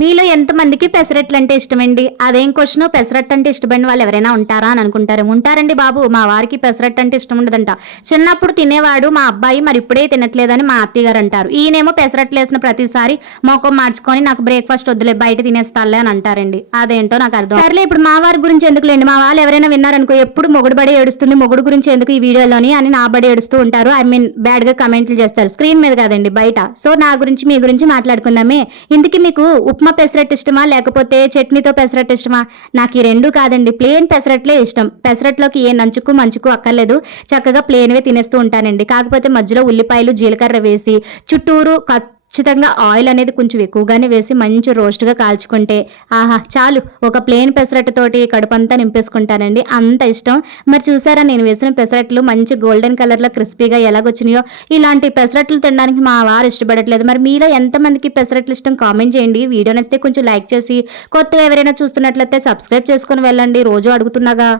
మీలో ఎంతమందికి పెసరట్లు అంటే ఇష్టమండి? అదేం క్వశ్చన్, పెసరట్టు అంటే ఇష్టపడిన వాళ్ళు ఎవరైనా ఉంటారా అని అనుకుంటారు. ఉంటారండి బాబు, మా వారికి పెసరట్టు అంటే ఇష్టం ఉండదంట. చిన్నప్పుడు తినేవాడు మా అబ్బాయి, మరి ఇప్పుడే తినట్లేదని మా అత్తయ్య గారు అంటారు. ఈయనేమో పెసరట్లు వేసిన ప్రతిసారి మొఖం మార్చుకొని నాకు బ్రేక్ఫాస్ట్ వద్దులే బయట తినేస్తాలే అని అంటారండి. అదేంటో నాకు అర్థం. సర్లే, ఇప్పుడు మా వారి గురించి ఎందుకులేండి. మా వాళ్ళు ఎవరైనా విన్నారనుకో, ఎప్పుడు మొగుడు బడి ఏడుస్తుంది, మొగుడు గురించి ఎందుకు ఈ వీడియోలోని అని నా బడి ఏడుస్తూ ఉంటారు. ఐ మీన్ బ్యాడ్ గా కమెంట్లు చేస్తారు, స్క్రీన్ మీద కాదండి బయట. సో నా గురించి మీ గురించి మాట్లాడుకుందామే. ఇందుకే మీకు ఉప్మా పెసరట్టు ఇష్టమా, లేకపోతే చట్నీతో పెసరట్టు ఇష్టమా? నాకు ఈ రెండు కాదండి, ప్లేన్ పెసరట్లే ఇష్టం. పెసరట్లోకి ఏ నంచుకు మంచుకు అక్కర్లేదు, చక్కగా ప్లేన్వే తినేస్తూ ఉంటానండి. కాకపోతే మధ్యలో ఉల్లిపాయలు జీలకర్ర వేసి చుట్టూరు ఖచ్చితంగా ఆయిల్ అనేది కొంచెం ఎక్కువగానే వేసి మంచి రోస్ట్గా కాల్చుకుంటే ఆహా చాలు, ఒక ప్లేన్ పెసరట్టుతోటి కడుపంతా నింపేసుకుంటానండి, అంత ఇష్టం. మరి చూసారా నేను వేసిన పెసరట్లు మంచి గోల్డెన్ కలర్లో క్రిస్పీగా ఎలాగొచ్చినాయో? ఇలాంటి పెసరట్లు తినడానికి మా వారు ఇష్టపడట్లేదు. మరి మీలో ఎంతమందికి పెసరట్లు ఇష్టం కామెంట్ చేయండి. వీడియో నచ్చితే కొంచెం లైక్ చేసి, కొత్తగా ఎవరైనా చూస్తున్నట్లయితే సబ్స్క్రైబ్ చేసుకొని వెళ్ళండి, రోజు అడుగుతున్నాగా.